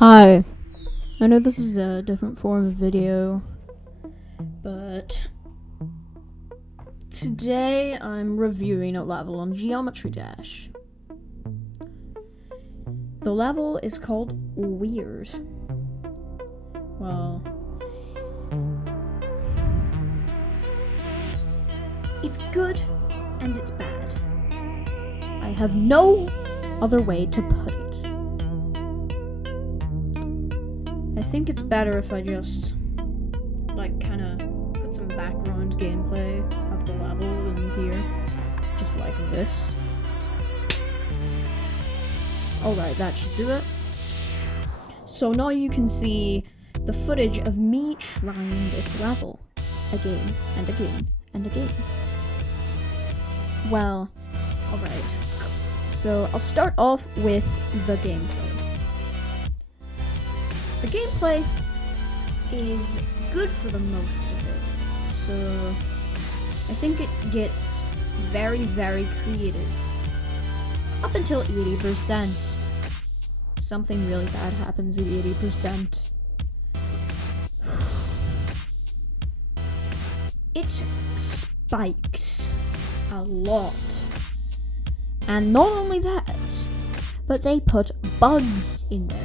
Hi, I know this is a different form of video, but today I'm reviewing a level on Geometry Dash. The level is called Weird. Well, it's good and it's bad. I have no other way to put it. I think it's better if I just, kind of put some background gameplay of the level in here. Just like this. Alright, that should do it. So now you can see the footage of me trying this level. Again, and again, and again. Well, alright. So I'll start off with the gameplay. The gameplay is good for the most of it, so I think it gets very, very creative. Up until 80%. Something really bad happens at 80%. It spikes a lot. And not only that, but they put bugs in there.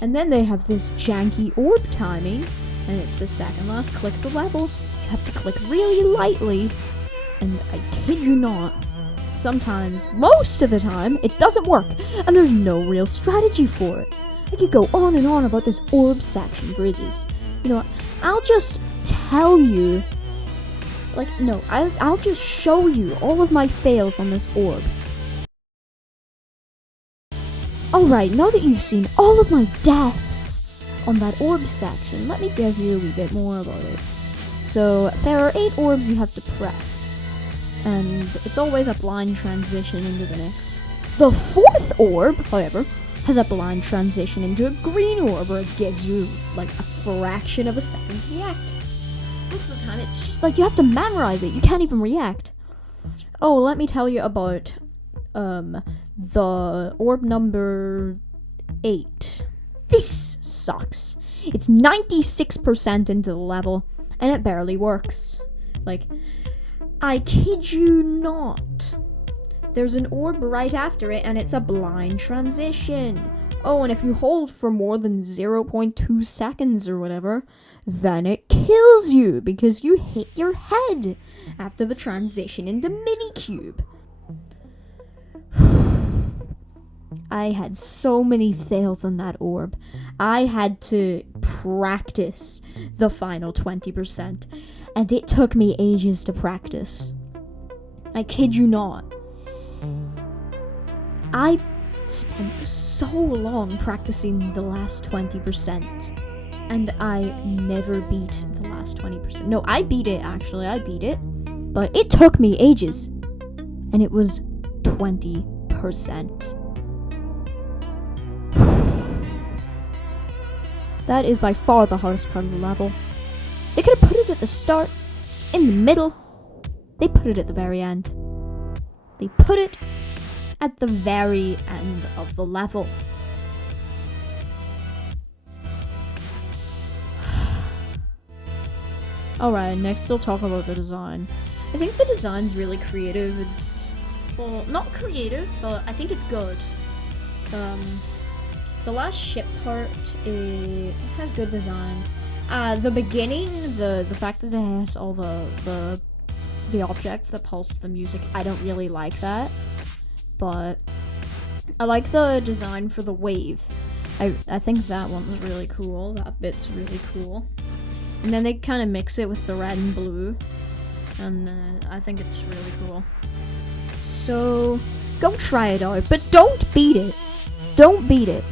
And then they have this janky orb timing, and it's the second last click of the level. You have to click really lightly, and I kid you not, sometimes, most of the time, it doesn't work, and there's no real strategy for it. I could go on and on about this orb section for ages. You know what, I'll just tell you, I'll just show you all of my fails on this orb. Alright, now that you've seen all of my deaths on that orb section, let me give you a wee bit more about it. So, there are 8 orbs you have to press, and it's always a blind transition into the next. The 4th orb, however, has a blind transition into a green orb, where it gives you, a fraction of a second to react. Most of the time, it's just you have to memorize it, you can't even react. Oh, let me tell you about the orb number 8. This sucks. It's 96% into the level, and it barely works. I kid you not. There's an orb right after it, and it's a blind transition. Oh, and if you hold for more than 0.2 seconds or whatever, then it kills you, because you hit your head after the transition into Minikube. I had so many fails on that orb. I had to practice the final 20%, and it took me ages to practice. I kid you not. I spent so long practicing the last 20%, and I never beat the last 20%. No, I beat it, actually. I beat it, but it took me ages, and it was 20%. That is by far the hardest part of the level. They could have put it at the start, in the middle. They put it at the very end. They put it at the very end of the level. Alright, next we'll talk about the design. I think the design's really creative. It's, well, not creative, but I think it's good. The last ship part, it has good design. The beginning, the fact that it has all the objects that pulse the music, I don't really like that. But I like the design for the wave. I think that one was really cool. That bit's really cool. And then they kind of mix it with the red and blue. And I think it's really cool. So, go try it out. But don't beat it. Don't beat it.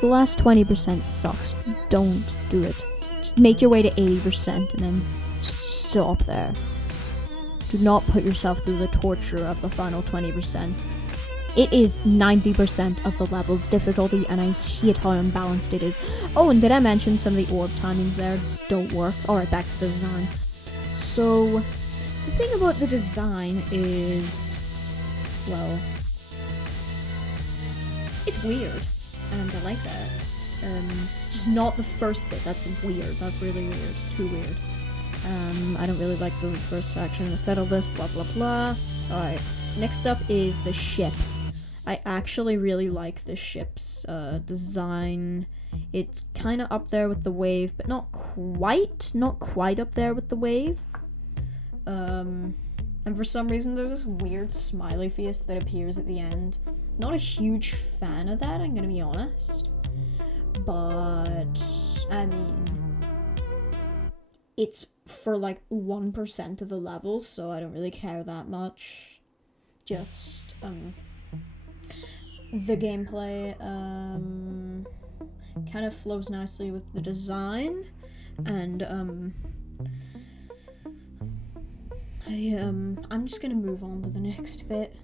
The last 20% sucks. Don't do it. Just make your way to 80% and then stop there. Do not put yourself through the torture of the final 20%. It is 90% of the level's difficulty, and I hate how unbalanced it is. Oh, and did I mention some of the orb timings there just don't work? Alright, back to the design. So, the thing about the design is, well, it's weird. and I like that. Just not the first bit. That's weird. That's really weird. Too weird. I don't really like the first section. Settle this. Blah blah blah. All right. Next up is the ship. I actually really like the ship's design. It's kind of up there with the wave, but not quite up there with the wave. And for some reason, there's this weird smiley face that appears at the end. Not a huge fan of that, I'm gonna be honest. But, I mean, it's for like 1% of the levels, so I don't really care that much. Just, the gameplay, kind of flows nicely with the design, and, I'm just gonna move on to the next bit.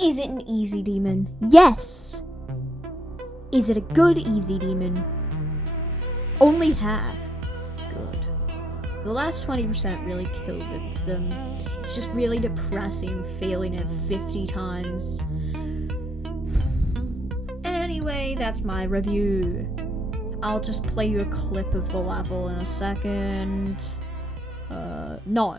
Is it an easy demon? Yes! Is it a good easy demon? Only half. Good. The last 20% really kills it because it's just really depressing failing it 50 times. Anyway, that's my review. I'll just play you a clip of the level in a second. No.